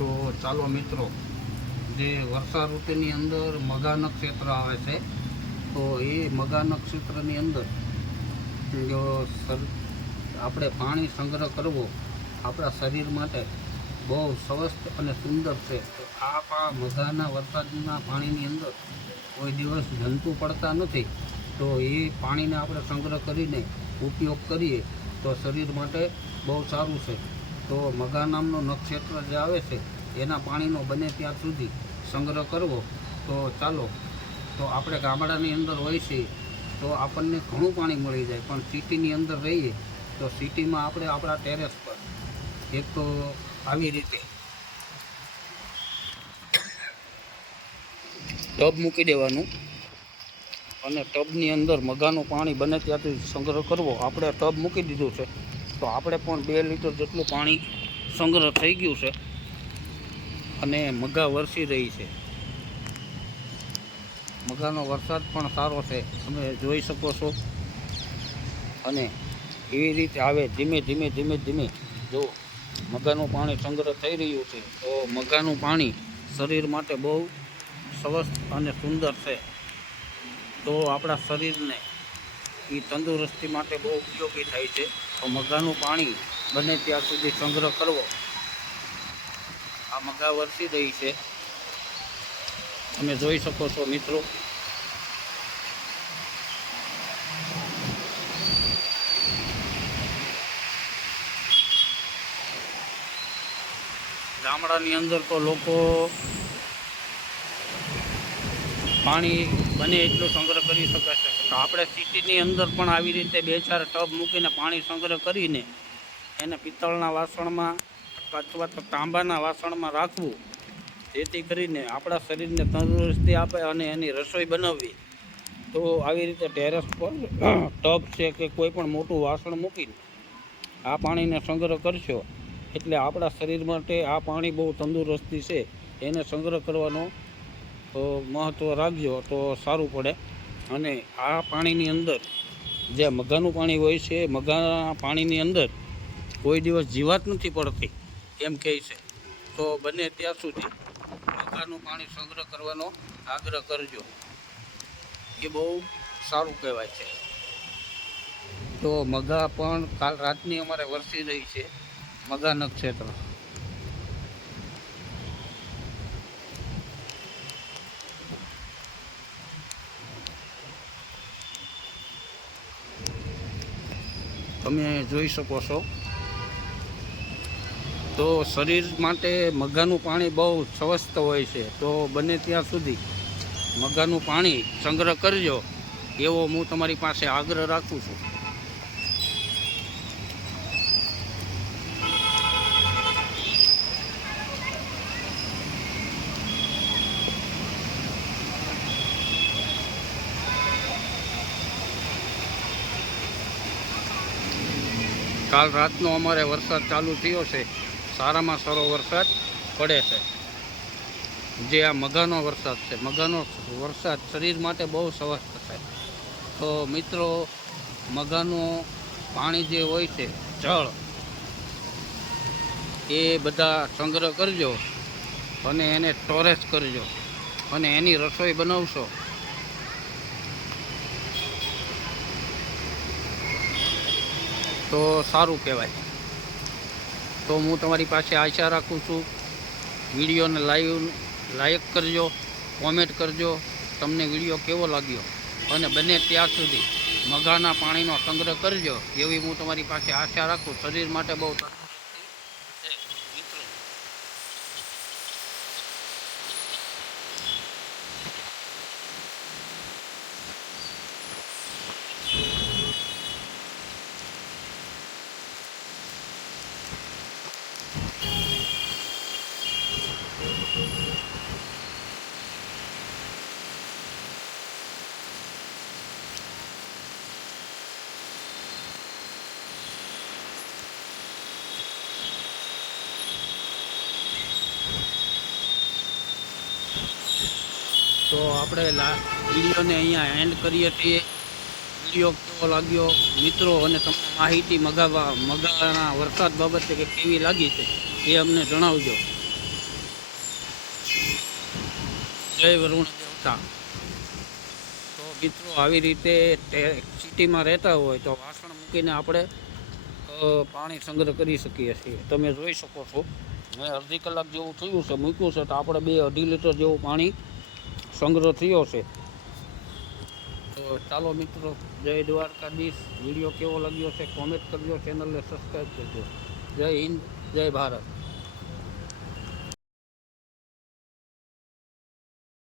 તો ચાલો મિત્રો, જે વર્ષા ઋતુની અંદર મગા નક્ષત્ર આવે છે, તો એ મગા નક્ષત્રની અંદર જો આપણે પાણી સંગ્રહ કરવો, આપણા શરીર માટે બહુ સ્વસ્થ અને સુંદર છે. આ પા મગાના વરસાદના પાણીની અંદર કોઈ દિવસ જંતુ પડતા નથી, તો એ પાણીને આપણે સંગ્રહ કરીને ઉપયોગ કરીએ તો શરીર માટે બહુ સારું છે. તો મગા નામનો નક્ષત્ર જે આવે છે, એના પાણીનો બને ત્યાં સુધી સંગ્રહ કરવો. તો ચાલો, તો આપણે ગામડાની અંદર હોય છે, તો આપણને ઘણું પાણી મળી જાય, પણ સિટીની અંદર રહીએ, તો સિટીમાં આપણે આપણા ટેરેસ પર. એક તો આવી રીતે. ટબ મૂકી દેવાનું. અને ટબની અંદર મગાનું પાણી બને ત્યાંથી સંગ્રહ કરવો. આપણે ટબ મૂકી દીધું છે. તો આપણે પણ બે લીટર જેટલું પાણી સંગ્રહ થઈ ગયું છે અને મગા વરસી રહી છે. મગાનો વરસાદ પણ સારો છે, તમે જોઈ શકો છો. અને એવી રીતે આવે ધીમે ધીમે ધીમે ધીમે જો મગાનું પાણી સંગ્રહ થઈ રહ્યું છે, તો મગાનું પાણી શરીર માટે બહુ સ્વસ્થ અને સુંદર છે. તો આપણા શરીરને એ તંદુરસ્તી માટે બહુ ઉપયોગી થાય છે. તો મગાનું પાણી બને ત્યાં સુધી સંગ્રહ કરવો. આ મગા વરસી રહી છે. તમે જોઈ શકો છો મિત્રો. ગામડાની અંદર તો લોકો પાણી બને એટલું સંગ્રહ કરી શકે છે. તો આપણે સિટીની અંદર પણ આવી રીતે બે ચાર ટબ મૂકીને પાણી સંગ્રહ કરીને એને પિત્તળના વાસણમાં અથવા તો તાંબાના વાસણમાં રાખવું. જેથી કરીને આપણા શરીરને તંદુરસ્તી આપે અને એની રસોઈ બનાવવી. તો આવી રીતે ટેરેસ પર ટબ છે કે કોઈ પણ મોટું વાસણ મૂકીને આ પાણીને સંગ્રહ કરશો. એટલે આપણા શરીર માટે આ પાણી બહુ તંદુરસ્તી છે. એને સંગ્રહ કરવાનો મહત્ત્વ રાખજો તો સારું પડે. અને આ પાણીની અંદર જે મગાનું પાણી હોય છે મગા પાણીની અંદર કોઈ દિવસ જીવાત નથી પડતી, એમ કહે છે. તો બને ત્યાં સુધી મગાનું પાણી સંગ્રહ કરવાનો આગ્રહ કરજો. એ બહુ સારું કહેવાય છે. તો મગા પણ કાલ રાતની અમારે વરસી રહી છે મગા નક્ષત્ર. તમે જોઈ શકો છો. તો શરીર માટે મગાનું પાણી બહુ સ્વસ્થ હોય છે. તો બને ત્યાં સુધી મગાનું પાણી સંગ્રહ કરજો. એવો હું તમારી પાસે આગ્રહ રાખું છું. કાલ રાતનો અમારે વરસાદ ચાલુ થયો છે. સારામાં સારો વરસાદ પડે છે. જે આ મગાનો વરસાદ છે મગાનો વરસાદ શરીર માટે બહુ સ્વસ્થ છે. તો મિત્રો મગાનું પાણી જે હોય છે, જળ, એ બધા સંગ્રહ કરજો અને એને સ્ટોરેજ કરજો અને એની રસોઈ બનાવશો. તો સારું કહેવાય. તો હું તમારી પાસે આશા રાખું છું, વિડીયોને લાઈવ લાયક કરજો, કોમેન્ટ કરજો, તમને વીડિયો કેવો લાગ્યો? અને બને ત્યાં સુધી મગાના પાણીનો સંગ્રહ કરજો, એવી હું તમારી પાસે આશા રાખું. શરીર માટે બહુ તો આપણે વિડીયોને અહીંયા એન્ડ કરીએ છીએ. વીડિયો કેવો લાગ્યો? મિત્રો અને તમને માહિતી મગાવવા મગાવાના વરસાદ બાબતે કે કેવી લાગી છે, એ અમને જણાવજો. જય વરુણ દેવતા. તો મિત્રો આવી રીતે સિટીમાં રહેતા હોય તો વાસણ મૂકીને આપણે પાણી સંગ્રહ કરી શકીએ છીએ. તમે જોઈ શકો છો, મેં અડધી કલાક જેવું થયું છે, મૂક્યું છે, તો આપણે બે અઢી લીટર જેવું પાણી સંગ્રહ થયો છે. તો ચાલો મિત્રો, જય દ્વારકાધીશ. વીડિયો કેવો લાગ્યો છે? કોમેન્ટ કરજો ચેનલને સબસ્ક્રાઈબ કરજો. જય હિન્દ, જય ભારત.